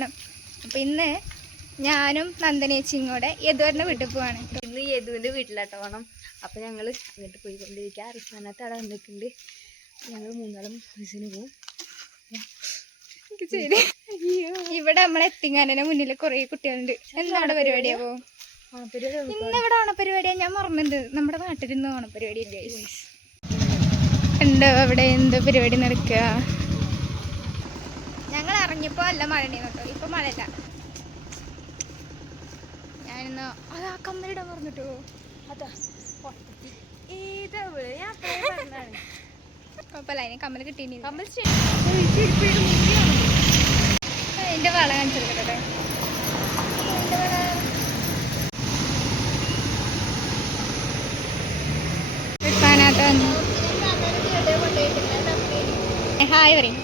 കല്യാണം. അപ്പം ഇന്ന് ഞാനും നന്ദനേച്ചിയും കൂടെ യദുവിൻ്റെ വീട്ടിൽ പോവാണ്. ഇന്ന് യദുവിൻ്റെ വീട്ടിലാട്ടോ പോകണം. അപ്പം ഞങ്ങൾ അങ്ങോട്ട് പോയിക്കൊണ്ടിരിക്കുക. റിസ്വാനത്ത് അവിടെ വന്നിട്ടുണ്ട്. ഞങ്ങൾ മൂന്നാളും ബസ്സിന് പോവും. ഇവിടെ നമ്മളെ എത്തിങ്ങാനെ മുന്നിൽ കുറേ കുട്ടികളുണ്ട്. എന്താണ് പരിപാടിയാവോ? ഇന്ന് ഇവിടെ ഓണപരിപാടിയാ. ഞാൻ മറന്നത് നമ്മുടെ നാട്ടിൽ ഇന്ന് ഓണപരിപാടി ഇല്ലേ ഉണ്ടോ? അവിടെ എന്തോ പരിപാടി നടക്കുക. ഞങ്ങൾ ഇറങ്ങിയപ്പോൾ അല്ല മഴ കേട്ടോ. ഇപ്പൊ മഴയില്ല. ഞാനിന്ന് അതാ കമ്മലിടാൻ പറഞ്ഞിട്ടോ. അതാ കുഴപ്പമില്ല, അതിന് കമ്മൽ കിട്ടീനി. കമ്മൽ അതിന്റെ വള കാണിച്ചെടുക്കട്ടെ. ഹായ് പറയും.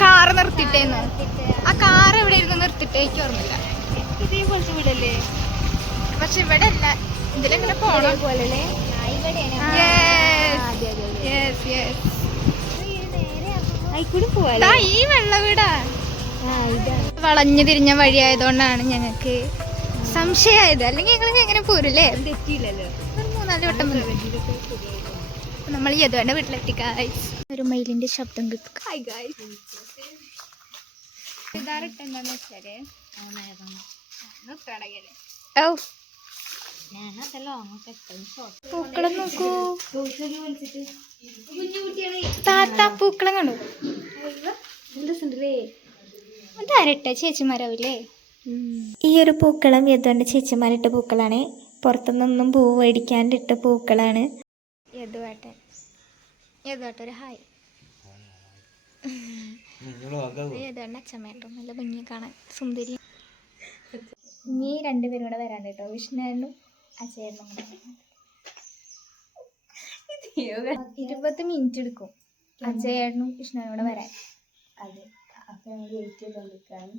കാറ് നിർത്തിട്ടേന്ന്. ആ കാറ് എവിടെ ഇരുന്ന് നിർത്തിട്ടേ എനിക്ക് ഓർമ്മയില്ല. വീടല്ലേ? പക്ഷെ ഇവിടെ അല്ല, ഇതിലെങ്ങനെ പോണം പോലല്ലേ? ഈ വെള്ള വീടാ. വളഞ്ഞു തിരിഞ്ഞ വഴിയായതുകൊണ്ടാണ് ഞങ്ങൾക്ക് സംശയമായത്. അല്ലെങ്കിൽ ഞങ്ങൾക്ക് എങ്ങനെ പോരല്ലേ? തെറ്റിയില്ലല്ലോ. ഒരു 3-4 വട്ടം നമ്മൾ യദുവിന്റെ വീട്ടിലെത്തി. ഒരു മയിലിന്റെ ശബ്ദം കേൾക്കും. എന്താന്ന് വെച്ചാല് പൂക്കളം നോക്കൂ. താത്ത പൂക്കളം കണ്ടു. അതാരട്ട ചേച്ചിമാരാവില്ലേ? ഈ ഒരു പൂക്കളം യദുവിൻ്റെ ചേച്ചിമാരിട്ട പൂക്കളാണ്. പുറത്തുനിന്നൊന്നും പൂ മേടിക്കാണ്ടിട്ട പൂക്കളാണ്. യദുവേട്ടൊരു ഹായ്. യദുവേട്ടൻ്റെ അച്ഛമ്മേട്ടോ. നല്ല ഭംഗിയെ കാണാൻ, സുന്ദരി. ഇനി 2 പേരും കൂടെ വരാണ്ട് കേട്ടോ. വിഷ്ണുനും അച്ഛനും കൂടെ. 20 മിനിറ്റ് എടുക്കും അച്ഛനും വിഷ്ണുനും കൂടെ വരാൻ. അതെ, അപ്പം ഞങ്ങൾ വെയിറ്റ് ചെയ്തോണ്ടിരിക്കുകയാണ്.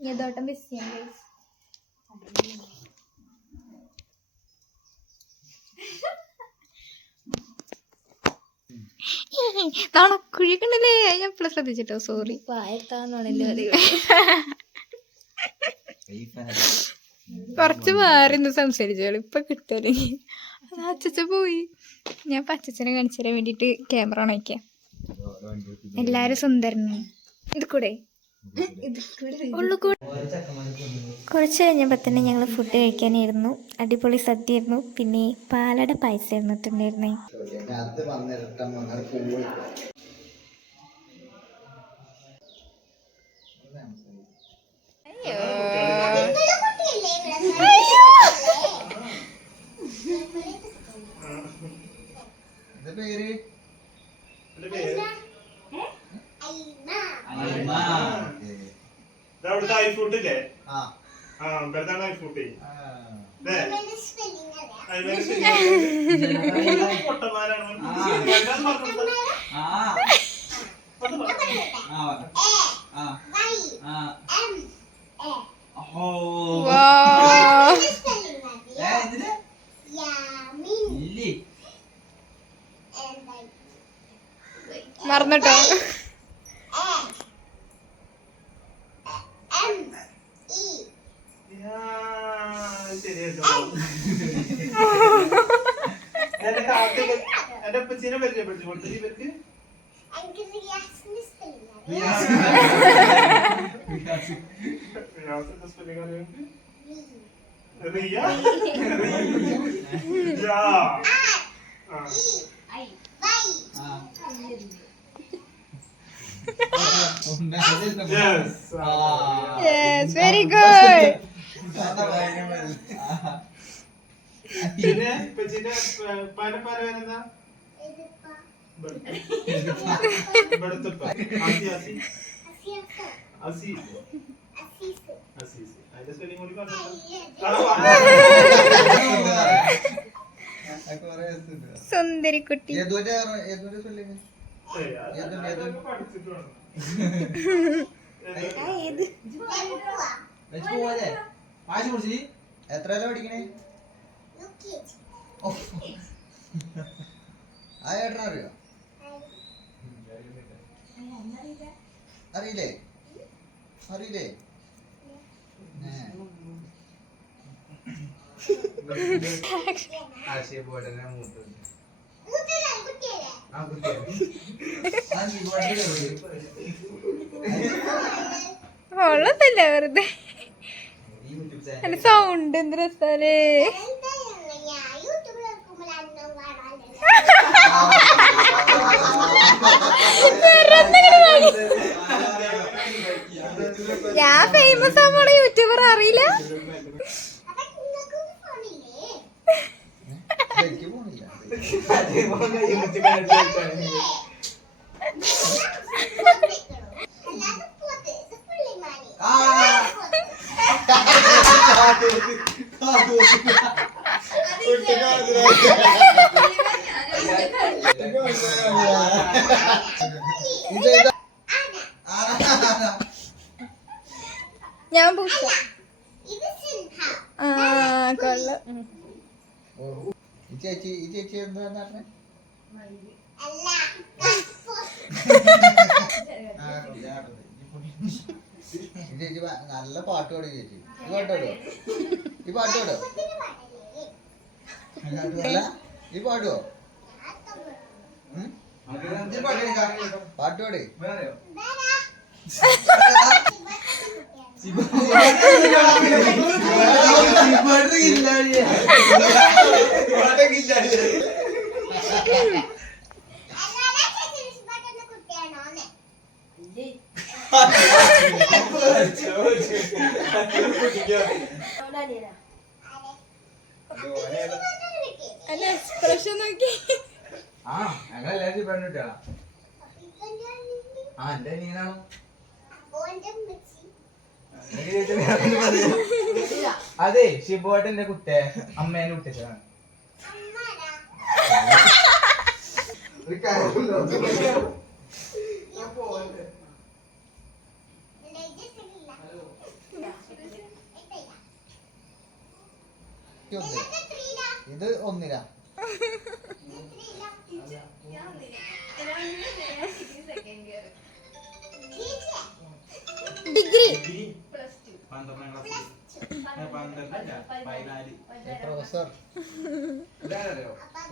യദുവേട്ടൻ ബിസിയാണ്. കുഴിക്കണ്ടല്ലേ? ഞാൻ എപ്പോഴും ശ്രദ്ധിച്ചിട്ടോ. സോറി. കുറച്ച് മാറി സംസാരിച്ചോളൂ. ഇപ്പൊ കിട്ടല്ലേ? അത് അച്ചച്ച പോയി. ഞാൻ അച്ചച്ചനെ കാണിച്ചു തരാൻ വേണ്ടിട്ട് ക്യാമറ ഓൺ ആക്കിയ. എല്ലാരും സുന്ദരനാണ്. ഇത് കൂടെ കുറച്ച് കഴിഞ്ഞപ്പോൾ തന്നെ ഞങ്ങൾ ഫുഡ് കഴിക്കാനായിരുന്നു. അടിപൊളി സദ്യയായിരുന്നു. പിന്നെ പാലട പായസം ഇരുന്നിട്ടുണ്ടായിരുന്നേ. ഐഫൂട്ടില്ലേ? ഇവിടുത്താണ് ഐഫൂട്ടി. പൊട്ടന്മാരാണ്. മറന്നിട്ടോ? എന്റെ അപ്പച്ചീനെ പരിചയപ്പെടുത്തി കൊടുത്തു. ഇവർക്ക് യെസ് വെരി ഗുഡ്. പിന്നെ ഇപ്പച്ചിന്റെ പല പേരെന്താ? ഇവിടുത്തെ അതിന്റെ സ്പെല്ലിംഗ് കൂടി പറഞ്ഞു. സുന്ദരിക്കുട്ടി. എത്രയല്ല പഠിക്കണേ? ആ ഏട്ടൻ അറിയോ? അറിയില്ലേ? അറിയില്ലേ? കൊള്ളത്തില്ല വെറുതെ. സൗണ്ട് എന്ത് രസാലേ. ഞാൻ ഫേമസ് ആവുമ്പോൾ യൂട്യൂബർ അറിയില്ല. ഞാൻ പൂച്ച. കൊള്ളാം. ഈ ചേച്ചി എന്താ പറഞ്ഞേ? ഈ ചേച്ചി നല്ല പാട്ട് പാടും ചേച്ചി. ഈ പാട്ട് പാടുവോ? ഈ പാട്ട് പാടുവോ? അല്ല ഈ പാടുവോ? പാട്ട് പാടി. എക്സ്പ്രഷൻ നോക്കി. ഞങ്ങളെല്ലാരും പെണ്ണിട്ടാ. എന്റെ നീനാണോ? അതെ ഷിബുവാട്ടന്റെ കുട്ടിയെ അമ്മേനെ കുട്ടിച്ചതാണ്. ഇത് ഒന്നിലാ. Degree professor.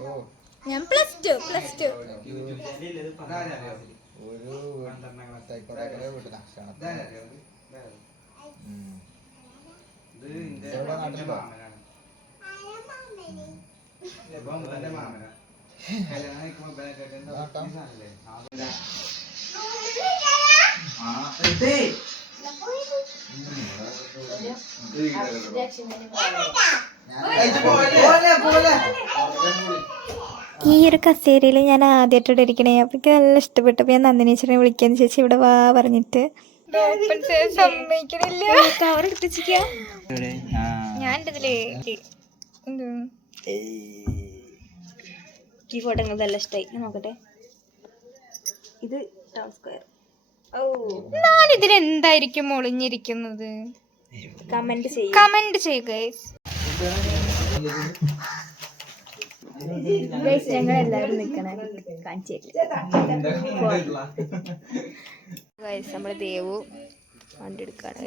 ഓ ഞാൻ പ്ലസ് ടു. ഒരു തെക്കോടക്കര വീട്ടിലാ. നാട്ടിലുണ്ടോ? ഈ ഒരു കസേരയിൽ ഞാൻ ആദ്യമായിട്ടോടെ ഇരിക്കണേ. അപ്പോൾ എനിക്ക് നല്ല ഇഷ്ടപ്പെട്ടപ്പോൾ ഞാൻ നന്ദിനീച്ചനെ വിളിക്കാന്ന് ചേച്ചി ഇവിടെ വാ പറഞ്ഞിട്ട് സമ്മതിക്കണില്ല. കവർ എടുത്തിച്ചിരിക്കുക. ഞാൻ ഇതിലേ ഈ ഫോട്ടോ നല്ല ഇഷ്ടമായി. നോക്കട്ടെ. ഇത് ടൗൺ സ്ക്വയർ. ഞാനിതിൽ എന്തായിരിക്കും ഒളിഞ്ഞിരിക്കുന്നത്? കമന്റ് ചെയ്യുക. ഞങ്ങൾ എല്ലാവരും നിൽക്കണേ കാണിച്ചു. നമ്മുടെ ദേവു വണ്ടി എടുക്കാണ്.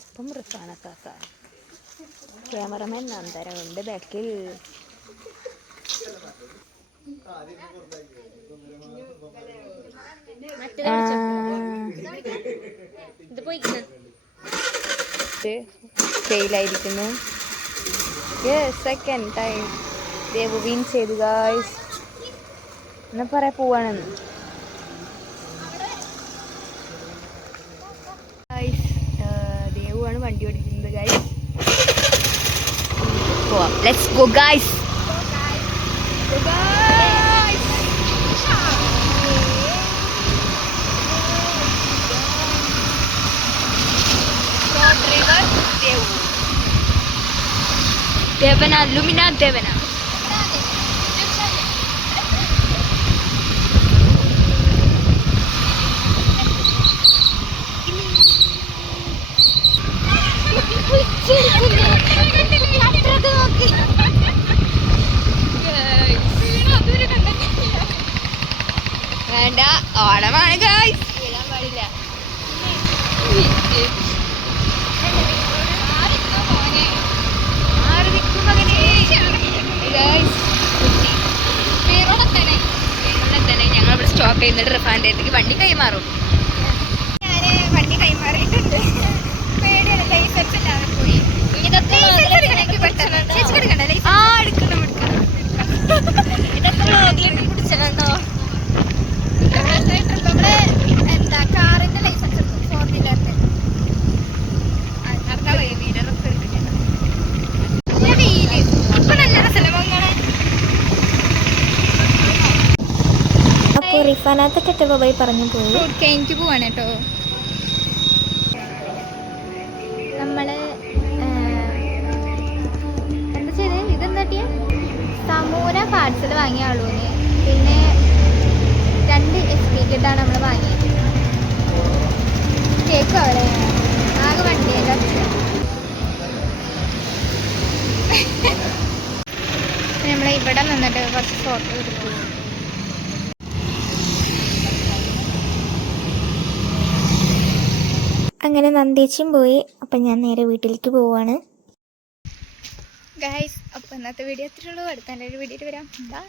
ഒപ്പം റിഫാനക്കാക്ക, ക്യാമറമാൻ നന്ദനുണ്ട് ബാക്കിൽ. ഫെയിലായിരിക്കുന്നു. സെക്കൻഡ് ടൈം ദേവു വിൻ ചെയ്തു ഗായ്സ്. എന്നാ പറയാ പോവാണെന്ന്. ദേവുവാണ് വണ്ടി ഓടിക്കുന്നത് ഗൈസ്. പോവാം, let's go guys. Devana ലുമിന Devana. വേണ്ട, ഓണമാണ് ഗൈസ്, വീഴാൻ പാടില്ല. ഞങ്ങളിവിടെ സ്റ്റോപ്പ് ചെയ്യുന്നുണ്ട്. റിഫാൻ്റെ അടുത്തേക്ക് വണ്ടി കൈമാറും. ഞാൻ വണ്ടി കൈമാറിയിട്ടുണ്ട്. പേടിയാണ്, ലൈസൻസ് ഇല്ലാതെ പോയി. ചേച്ചി എടുക്കണ്ട ലൈസൻസ്? ആ എടുക്കണം പിടിച്ചിട്ടുണ്ടോ? നമ്മള് എന്താ കാറിന്റെ ലൈസൻസ് എടുക്കും, 4 വീലറിന്റെ. നടക്കാൻ വയ്യ, വീലറൊക്കെ എടുത്തിട്ടുണ്ട്. വെയില് ഇപ്പൊ നല്ല രസമല്ലേ കാണാൻ. അപ്പോൾ റിഫാനാത്ത ടെറ്റ ബൈ പറഞ്ഞു പോയി. ഫ്രൂട്ട് കഴിഞ്ഞിട്ട് പോവാണ് കേട്ടോ. നമ്മള് എന്താ ചെയ്തത്? ഇതെന്താട്ടിയ സമൂര പാർസൽ വാങ്ങിയ ആളൂന്, പിന്നെ 2 SP കിട്ടാണ് നമ്മൾ വാങ്ങിയത്. കേക്ക് അവിടെ ആകെ വണ്ടിയല്ല. നമ്മളെ ഇവിടെ നിന്നിട്ട് കുറച്ച് ഫോട്ടോ എടുക്കും. അങ്ങനെ നന്ദേച്ചിയും പോയി. അപ്പം ഞാൻ നേരെ വീട്ടിലേക്ക് പോവാണ്. ഗൈസ്, അപ്പോൾ ഇന്നത്തെ വീഡിയോ എത്രയുള്ളൂ. അടുത്ത നല്ലൊരു വീഡിയോയിൽ വരാം. ബൈ.